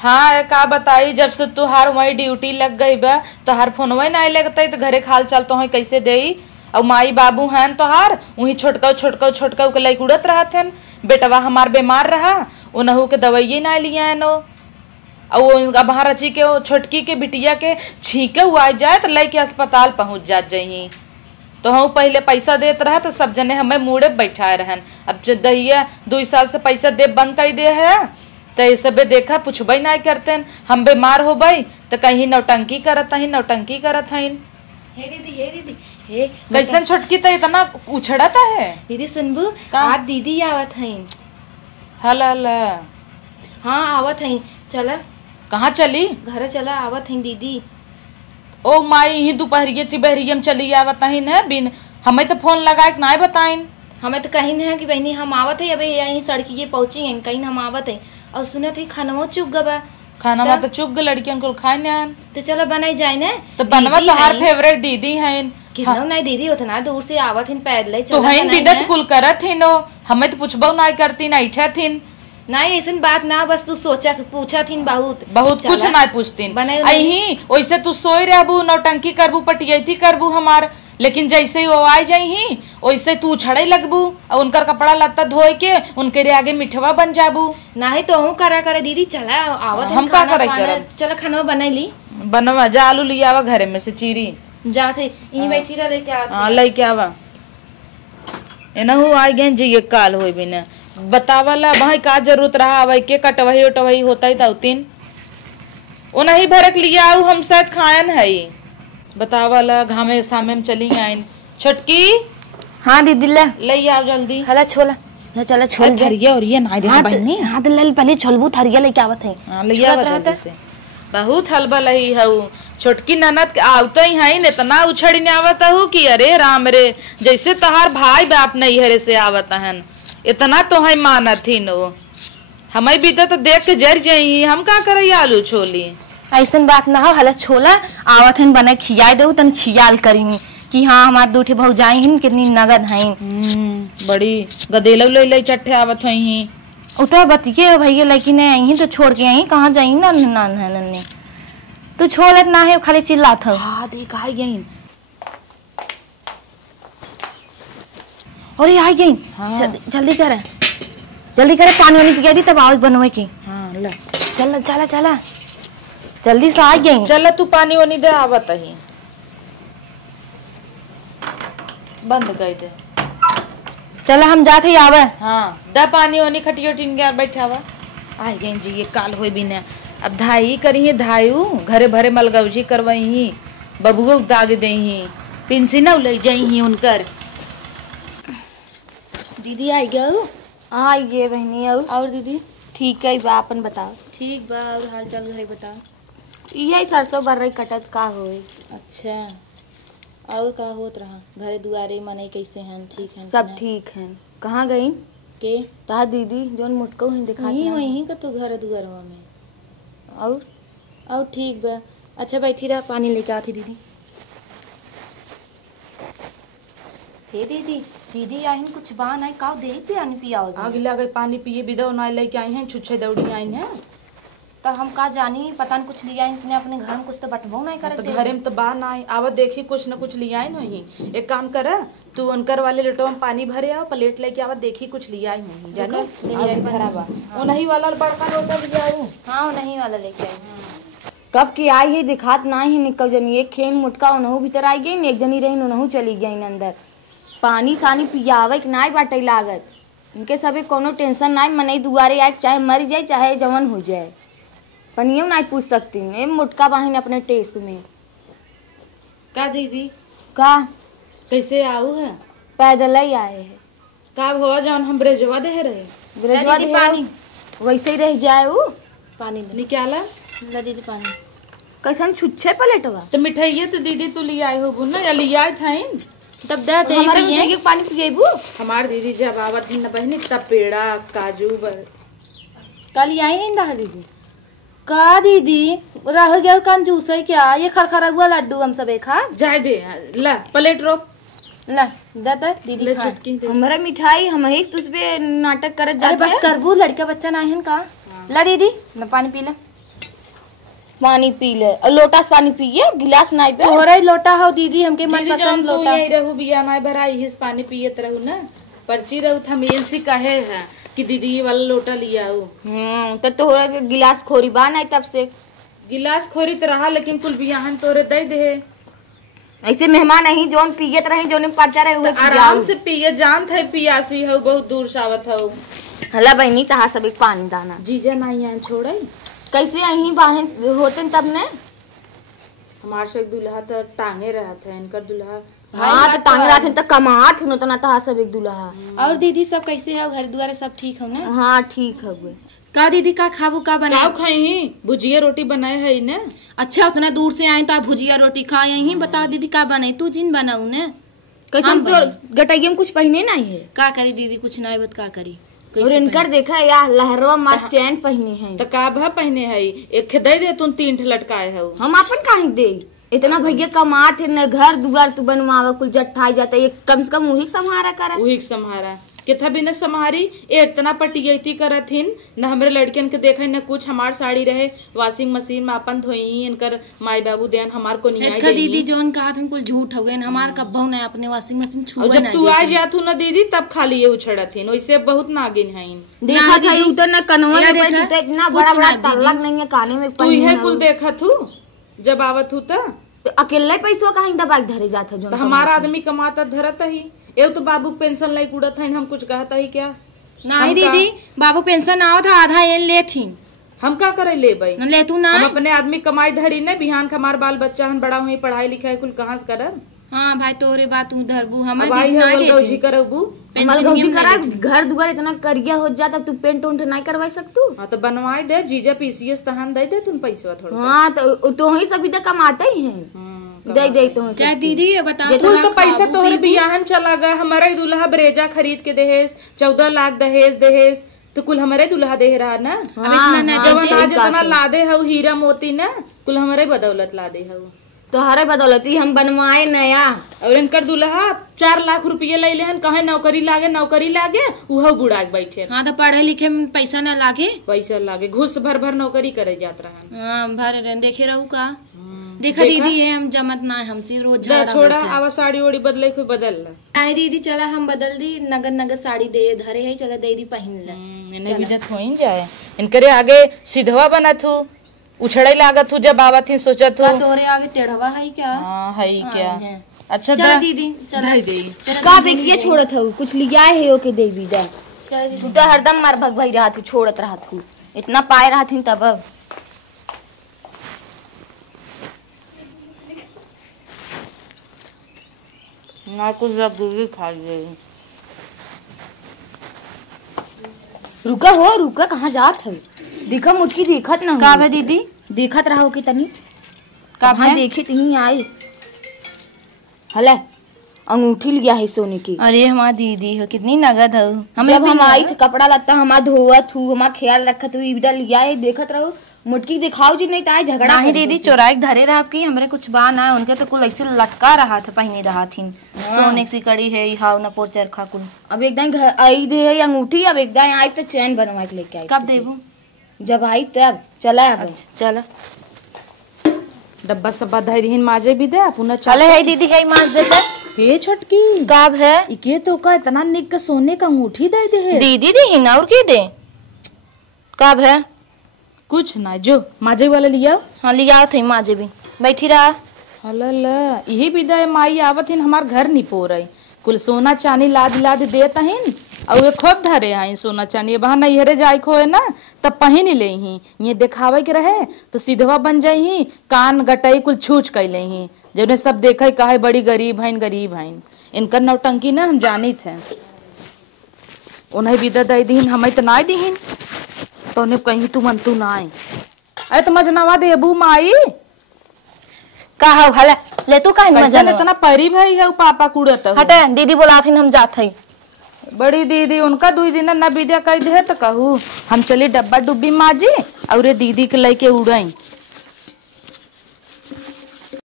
हाँ का बताई, जब से तुहार वही ड्यूटी लग गई बा तोहार फोनवा नहीं लगता तो घरे खाल चल तो कैसे दे। और माई बाबू हैं तोहार वही छोटका छोटका छोटका के लैक उड़त रहत हन। बेटवा हमार बीमार रहा उनहू के दवाइये नहीं लिया नो। और अब वहाँ रची के छोटकी के बिटिया के छींके हुआ जाए तो लैके अस्पताल पहुँच जात जही। तो हम पहले पैसा देत रहा तो सब जने हमें मुड़े बैठाए रहन। अब जो दहिया 2 साल से पैसा दे बंद कर दे है तो ये सब देखा पूछबे नहीं करते। हम बीमार हो गई तो कहीं नौटंकी करत हईन नौटंकी करत हईन। हे दीदी हे कैसन छोटकी तो इतना उछड़ता है। दीदी सुनबू आज दीदी आवत हईन। हला हाँ आवत हईन। चला कहाँ चली? घर चला आवत हईन दीदी। ओ माई ही दोपहरिये चिबहरिये में चली आवत हईन है बिन हमें तो फोन लगाए नहीं बताइन। हमें तो कहीं है कि बहनी हम आवत है अबे यहीं सड़किए पहुंची हैं कहीं हम आवत है और सुनत है खाना चुक गबा। खाना में तो चुक गए लड़कियन को खाए न तो चलो बनाई जाए ना। तो बनवा तोहार फेवरेट दीदी हैं। कितना नहीं दीदी उतना दूर से आवत हिन पैदल तो हईन बिदत कुल करत हिन हमें तो पूछबो नहीं करती ना इच्छा थिन। नहीं ऐसा बात ना बस तू सोचा पूछा थी बहुत कुछ नहीं पूछतीन अही वैसे तू सोई रहबू नौटंकी करबू पटियती करबू हमार। लेकिन जैसे ही वो आ जाही वैसे तू छड़े लगबू और उनकर कपड़ा लत्ता धोए के उनके आगे मिठवा बन जाबू। नहीं तो हम करा करे दीदी चला आवत हम का करे करब। चला खाना बनैली बनवा जा आलू ले आवा घरे में से चीरी जा थे यहीं बैठी रह लेके आ। हां लेके आवा एनहु आ गए जी ये काल होई बिना बतावला भाई का जरूरत रहा भाई के कटवही उटवही होता ही ताउतीन ओ नहीं भरक लिया आऊ हम शायद खायन है बतावला घामे सामे में चली आइन। छोटकी हां दीदी ले आओ जल्दी। हला छोला ले चला छोल थरिया और ये नहीं दे बहनी। हां तो ले पहले छोलबू थरिया लेके आवत है। हां ले आवत जल्दी से बहुत हलवा लही हऊ। छोटकी ननद आवते ही हैं इतना उछड़ी ने आवत हूँ कि अरे राम रे जैसे तहार भाई बाप नहीं हरे से आवत हन इतना तो है मानत ही नो। हमें भी तो देख के जर जाई हम का करे आलू छोली। ऐसा बात ना हो हला छोला आवत हन बने खियाई दो तन खियाल करी कि हाँ हमार दूठे भौजाई हन कितनी नगद हईन। बड़ी गदेलो ले ले चट्ठे आवत हई उतर बतिके भैया लेकिन यहीं तो छोड़ के यहीं कहाँ जाई ना नन्ने तू छोड़त ना है खाली चिल्लात हो। हां देख आई गई और ये आई गई। हाँ। जल्दी करे पानी वानी पिया दी तब आवाज बनवे की। हां ले चला जल्दी से आ गई। चल तू पानी वानी दे आवत ही बंद कर दे। चला हम जाते ही आवे। हां दा पानी वानी खटियो टिन के बैठावा आई गई जी ये काल होई बिना। अब धाई करी धायू घरे भरे मलगौजी करवही बबुओ दाग देही पिंसिना ले जाई उनकर। दीदी आई गयो। हाँ आई गे बहनी और दीदी ठीक है बा अपन बताओ। ठीक बा और हाल चाल घरे बताओ। यही सरसों भर रही कटत का होई। अच्छा और का होत रहा घरे दुआरे मने कैसे हैं? ठीक हैं सब ठीक हैं। कहाँ गई के ता दीदी जोन मुटको ही दिखा वहीं का तो घर दुआरवा में और ठीक बा। अच्छा बैठी रहा पानी लेके आती दीदी। हे दीदी आइन कुछ बा नहीं काव दे पानी पियाओ आग लगे पानी पिए बिदो ना लेके आई हैं छुच्छे दौड़ी आई हैं तो हम का जानी पता नहीं कुछ लिया कि अपने घर में कुछ तो बटबो नहीं करे। तो घरे में तो बा नहीं आवत देखी कुछ न कुछ लिया नहीं। एक काम कर तू उनकर वाले लेटो में पानी भरे आओ प्लेट लेके आवत देखी कुछ लिया ही नहीं जाने धरावा वो नहीं वाला बड़का लोटा लिया आऊं। हां वो नहीं वाला लेके आई कब की आई है दिखात ना ही निकल जनी एक खेन मुटका उनहु भीतर आई गई एक जनी रही उनहु चली गई अंदर। पानी सानी पियावे कि नहीं बाटे लागत इनके सबे कोनो टेंशन नहीं मनई दुआरे आए चाहे मर जाए चाहे जवन हो जाए पनियो नहीं पूछ सकती मैं मुटका बहन अपने टेस्ट में। का दीदी का कैसे आऊ है? पैदल ही आए हैं का हो जान हम ब्रेजवा दे रहे ब्रेजवा दे पानी वैसे ही रह जाए वो पानी निकाला ला दीदी पानी कैसन छुच्छे पलेटवा तो मिठाई तो दीदी तू ले आई हो ना या ले आई थाइन तब दे दे पिए पानी पिएबू हमार दीदी जब आवत दिन बहनी तब पेड़ा काजू बर कल आई है दीदी का दीदी रह गया कंजूस है क्या ये खरखरा हुआ लड्डू हम सब खा जाए दे ला प्लेट रोक ला दे दीदी खा हमारा मिठाई हम ही तुझ पे नाटक करत जाते बस करबू लड़का बच्चा नहीं है का ला दीदी न पानी पी ला पानी पी ले और लोटा से पानी पिए, गिलास नहीं पे। तोहरा ही लोटा हो दीदी, हमके मन पसंद लोटा। यही रहू बिया ना भराई हिस पानी पियत रहू ना, पर्ची रहू था मेन सी कहे है कि दीदी ये वाला लोटा लिया हो। तो तोहरा के गिलास खोरी बा नहीं तब से। गिलास खोरी तो रहा लेकिन कुल बियाहन तोरे दे दे। ऐसे मेहमान नहीं जोन पियत रही जोन पर्चा रहे हुए आराम से पिए, जानत है पियासी हो, बहुत दूर से आवत हो। हला बहनी तहा सब एक पानी दाना जीजा नहीं आन छोड़े कैसे यहीं बाहन होते तब ने। हमार से एक दुल्हा तो टांगे रहा था, इनकर दुल्हा हाँ तो टांग रहा थे तो कमात हो तना तहा सब एक दुल्हा। और दीदी सब कैसे है, घर द्वारे सब ठीक हो ना? हाँ ठीक है वे। का दीदी का खाबू का बना? का खाई भुजिया रोटी बनाए है ने। अच्छा उतना दूर से आए तो आप भुजिया रोटी खा यहीं बता दीदी का बनाई तू जिन बनाऊ ने। कैसे तो गटैया में कुछ पहने नहीं है। का करी दीदी कुछ नहीं बत का करी। और इनकर देखा या लहरवा मार चैन पहने हैं तो का भा पहने है एक दे दे तुम 3 लटकाए हो। हम अपन काहे दे इतना भैया कमात है न घर दुआर तू बनवावा कुल जट्ठाई जाता है कम से कम वही संहारा करा वही संहारा किथा भी न संहारी इतना पटियती करथिन न हमरे लड़कियन के देखे न कुछ। हमार साड़ी रहे वॉशिंग मशीन में अपन धोई इनकर माई बाबू देन हमार को नहीं आई दीदी जोन कहा था कुल झूठ हो गए हमार कब्बो न अपने वॉशिंग मशीन छुआ जब तू आ जातू न दीदी तब खाली ये उछड़थिन वैसे बहुत नागिन है। देखा था उधर न कनवा में बैठी तो इतना बड़ा बड़ा तल्लक नहीं है काने में तू ये कुल देखा तू जब आवत हूं तो अकेले पैसों का हिंदा बाइक धरे जाता जो हमारा आदमी कमाता धरता ही ये तो बाबू पेंशन लाई उड़त है हम कुछ कहता ही क्या नहीं दीदी बाबू पेंशन आओ था आधा ये ले थी हम का करे ले भाई न ले तू ना हम अपने आदमी कमाई धरी ने बिहान हमार बाल बच्चा हन बड़ा हुई पढ़ाई लिखाई कुल कहाँ से करब। हाँ भाई तोरे बात तू धरबू हम गौजी करबू घर दुआर इतना करिया हो जाता तू पेंट उंट नहीं करवा सकतू। हाँ तो बनवाई दे जीजा पीसीएस तहन दे दे तुम पैसा थोड़ा। हाँ तो ही सभी तो कमाते ही हैं दे दे तो चाहे दीदी ये बता कुल तो पैसा तोहरे बियाहन चला गया। हमारा ही दुल्हा ब्रेजा खरीद के दहेज 14 लाख दहेज तो कुल हमारे दुल्हा दे रहा ना। जब जितना लादे हो हीरा मोती ना कुल हमारे बदौलत लादे हो तो हरे बदौलती हम बनवाए नया। और इनकर दुल्हा 4 लाख रुपये ले लेहन कहे नौकरी लागे उहो बुढ़ा के बैठे। हाँ तो पढ़े लिखे में पैसा न लागे पैसा लागे घुस भर नौकरी करे जात रहा। हाँ भर देखे रहू का देखा दीदी है हम जमत ना हमसे रोज छोड़ा आवा साड़ी ओड़ी बदले कोई बदल ला। आई दीदी चला हम बदल दी नगर साड़ी दे धरे है चला दे दी पहन ला। इन्हें बिदत होइन जाए इनकरे आगे सीधवा बना थू उछड़े लागत हूँ जब आवा थी सोचत हूँ तोरे आगे टेढ़वा है क्या। हाँ है क्या अच्छा चल दीदी चल का बेकिए छोड़त हूँ कुछ लिया है ओके दे दी जा तू तो हरदम मार भग भाई रहा तू छोड़त रहा तू इतना पाए रहा थी तब ना कुछ जब खा गई। रुका कहाँ जात है देखा मुझकी देखत ना का दीदी देखत रहा हो कि तनी कहाँ देखे तही आई हले अंगूठी लिया है सोने की। अरे हमारी दीदी हो कितनी नगद हो जब हम आई थे कपड़ा लत्ता हमारा धोवत हूँ हमारा ख्याल रखत हूँ इधर लिया है देखत रहो मुटकी दिखाओ जी नहीं ताए झगड़ा नहीं दीदी चोराई धरे रहा आपकी हमरे कुछ बा ना उनके तो कुल ऐसे लटका रहा था पहने रहा थी सोने की कड़ी है हाउ न पोर चरखा कुल। अब एकदम घर आई दे अंगूठी अब एकदम आई तो चैन बनवा के लेके आई। कब देबू जब आई तब चला चला डब्बा सब बधाई दीन माजे भी दे पुनः चले है दीदी है माज दे हे छोटकी कब है इके तो का इतना निक सोने का अंगूठी दे दे दीदी दी ना और की दे कब है कुछ ना जो माजे वाला लिया। हाँ लिया थे माजे भी बैठी रहा अल्लाह यही विदाई माई आवत हिन हमार घर नहीं पो रही कुल सोना चांदी लाद देता हिन और ये खूब धरे हैं सोना चांदी बहा नैहरे जाए खो है ना तब पहन ले ही ये दिखावे के रहे तो सीधवा बन जाई ही कान गटाई कुल छूछ कैले ही जब सब देखे कहे बड़ी गरीब हैं इनकर नौटंकी ना हम जानी थे उन्हें विदा दे दीन हमें तो ना दीन तो ने कहीं तू मन तू ना आए अरे तो मजनवा देबू माई का हो हला ले तू का मजा इतना परी भाई है पापा कुड़त हटे दीदी बोलाथिन हम जात है बड़ी दीदी उनका 2 दिन ना विदा कह दे तो कहू हम चली डब्बा डुब्बी माजी और दीदी के लेके उड़ाई